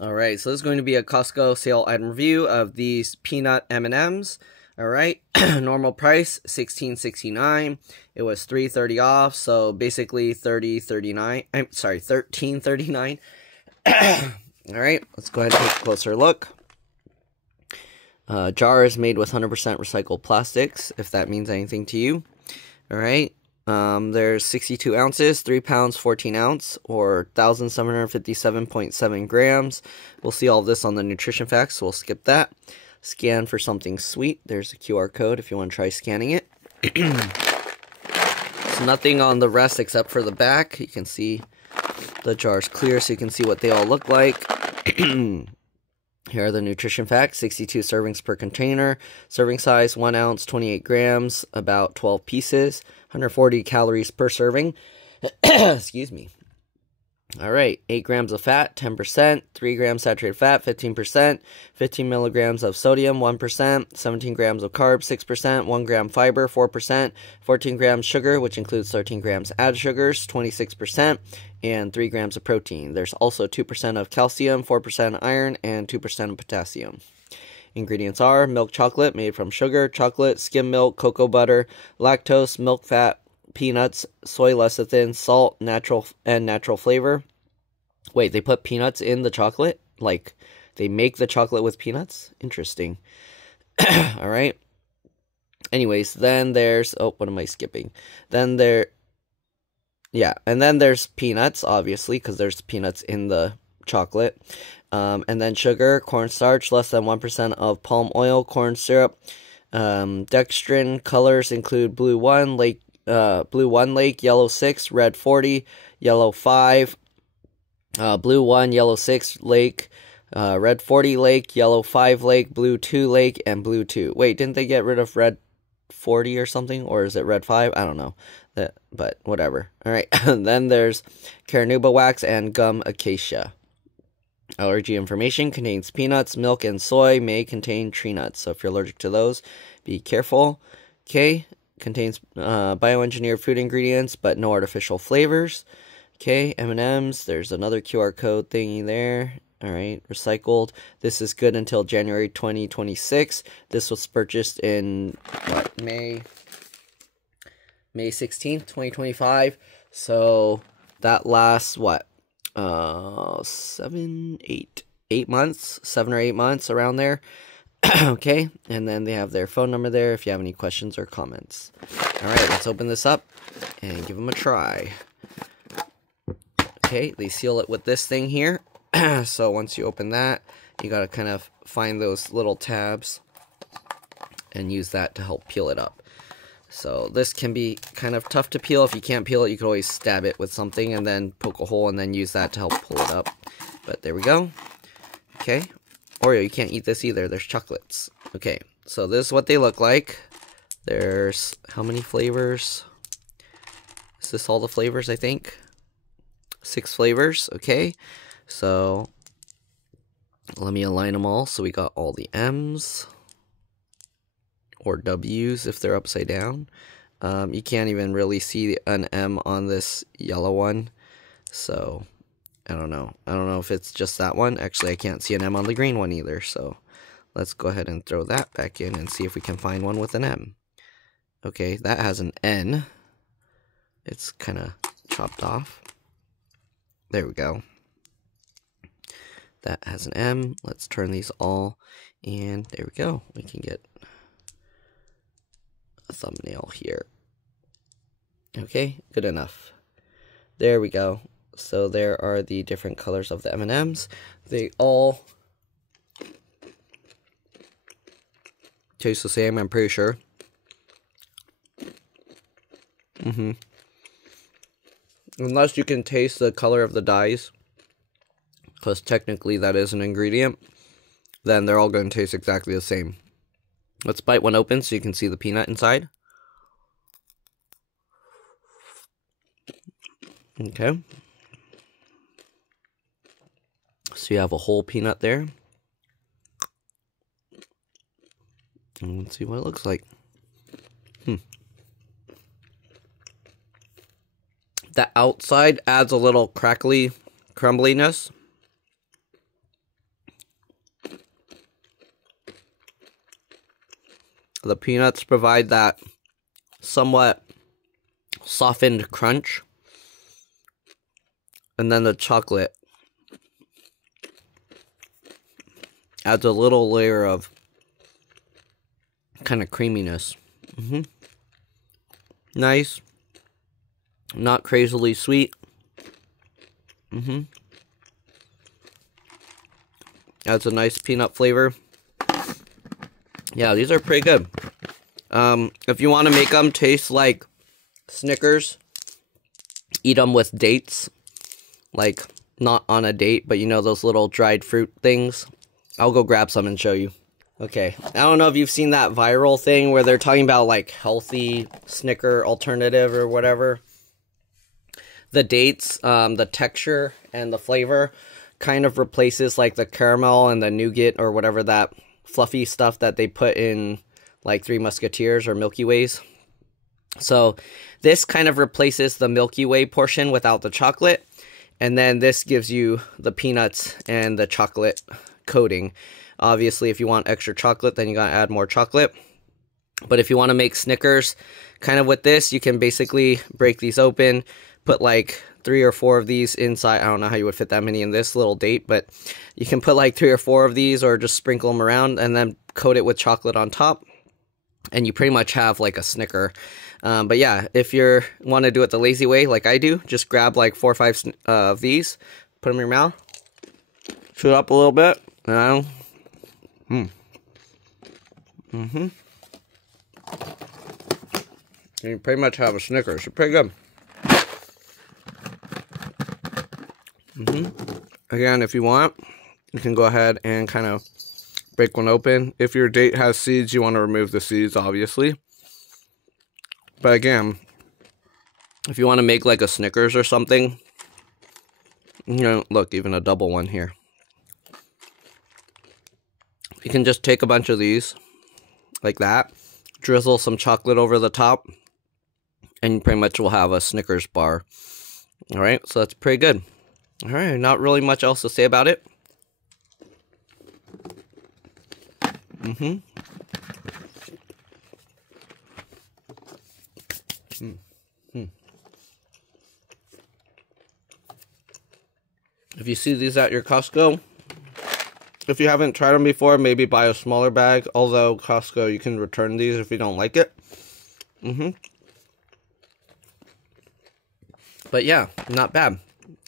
Alright, so this is going to be a Costco sale item review of these peanut M&Ms. Alright, normal price $16.69. It was $3.30 off, so basically $13.39. Alright, let's go ahead and take a closer look. Jar is made with 100% recycled plastics, if that means anything to you. Alright, there's 62 ounces, 3 pounds, 14 ounce, or 1,757.7 grams. We'll see all of this on the nutrition facts, so we'll skip that. Scan for something sweet. There's a QR code if you want to try scanning it. So nothing on the rest except for the back. You can see the jar's clear, so you can see what they all look like. Here are the nutrition facts. 62 servings per container. Serving size 1 ounce, 28 grams, about 12 pieces. 140 calories per serving. Excuse me. Alright, 8 grams of fat, 10%. 3 grams saturated fat, 15%. 15 milligrams of sodium, 1%. 17 grams of carbs, 6%. 1 gram fiber, 4%. 14 grams sugar, which includes 13 grams added sugars, 26%. And 3 grams of protein. There's also 2% of calcium, 4% iron, and 2% of potassium. Ingredients are milk chocolate made from sugar, chocolate, skim milk, cocoa butter, lactose, milk fat, peanuts, soy lecithin, salt, natural flavor. Wait, they put peanuts in the chocolate? Like, they make the chocolate with peanuts? Interesting. Alright. Anyways, then there's... Oh, what am I skipping? Then yeah, and then there's peanuts, obviously, because there's peanuts in the chocolate. And then sugar, cornstarch, less than 1% of palm oil, corn syrup. Dextrin colors include blue 1 lake, yellow 6, red 40, yellow 5, blue 1, yellow 6 lake, red 40 lake, yellow 5 lake, blue 2 lake, and blue 2. Wait, didn't they get rid of red 40 or something? Or is it red 5? I don't know. But whatever. Alright, then there's carnauba wax and gum acacia. Allergy information: contains peanuts, milk, and soy. May contain tree nuts. So if you're allergic to those, be careful. Okay, contains bioengineered food ingredients, but no artificial flavors. Okay, M&Ms. There's another QR code thingy there. Alright, recycled. This is good until January 2026. This was purchased in, what, May 16th, 2025. So that lasts, what? 7 or 8 months, around there. Okay, and then they have their phone number there if you have any questions or comments. Alright, let's open this up and give them a try. Okay, they seal it with this thing here. So once you open that, you gotta kind of find those little tabs and use that to help peel it up. So this can be kind of tough to peel. If you can't peel it, you can always stab it with something and then poke a hole and then use that to help pull it up. But there we go. Okay. Oreo, you can't eat this either. There's chocolates. Okay, so this is what they look like. There's how many flavors? Is this all the flavors, I think? 6 flavors. Okay. So let me align them all. So we got all the M's. Or W's if they're upside down. You can't even really see an M on this yellow one. So, I don't know. I don't know if it's just that one. Actually, I can't see an M on the green one either. So, let's go ahead and throw that back in and see if we can find one with an M. Okay, that has an N. It's kind of chopped off. There we go. That has an M. Let's turn these all. And there we go. We can get a thumbnail here. Okay, good enough. There we go. So there are the different colors of the M&Ms. They all taste the same, I'm pretty sure. Unless you can taste the color of the dyes, because technically that is an ingredient, then they're all going to taste exactly the same. Let's bite one open so you can see the peanut inside. Okay. So you have a whole peanut there. And let's see what it looks like. The outside adds a little crackly crumbliness. The peanuts provide that somewhat softened crunch. And then the chocolate adds a little layer of kind of creaminess. Nice. Not crazily sweet. Adds a nice peanut flavor. Yeah, these are pretty good. If you want to make them taste like Snickers, eat them with dates. Like, not on a date, but you know those little dried fruit things? I'll go grab some and show you. Okay, I don't know if you've seen that viral thing where they're talking about, like, healthy Snicker alternative or whatever. The dates, the texture and the flavor kind of replaces, like, the caramel and the nougat or whatever that fluffy stuff that they put in, like, Three Musketeers or Milky Ways. So, this kind of replaces the Milky Way portion without the chocolate. And then this gives you the peanuts and the chocolate coating. Obviously, if you want extra chocolate, then you gotta add more chocolate. But if you want to make Snickers kind of with this, you can basically break these open, put like 3 or 4 of these inside. I don't know how you would fit that many in this little date, but you can put like 3 or 4 of these or just sprinkle them around and then coat it with chocolate on top. And you pretty much have like a Snicker. But yeah, if you want to do it the lazy way, like I do, just grab like 4 or 5 of these, put them in your mouth, chew it up a little bit, and and you pretty much have a Snickers. It's pretty good. Again, if you want, you can go ahead and kind of break one open. If your date has seeds, you want to remove the seeds, obviously. But again, if you want to make like a Snickers or something, you know, look, even a double one here. You can just take a bunch of these, like that, drizzle some chocolate over the top, and you pretty much will have a Snickers bar. Alright, so that's pretty good. Alright, not really much else to say about it. If you see these at your Costco, if you haven't tried them before, maybe buy a smaller bag. Although Costco, you can return these if you don't like it. But yeah, not bad.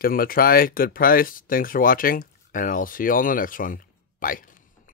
Give them a try. Good price. Thanks for watching. And I'll see you on the next one. Bye.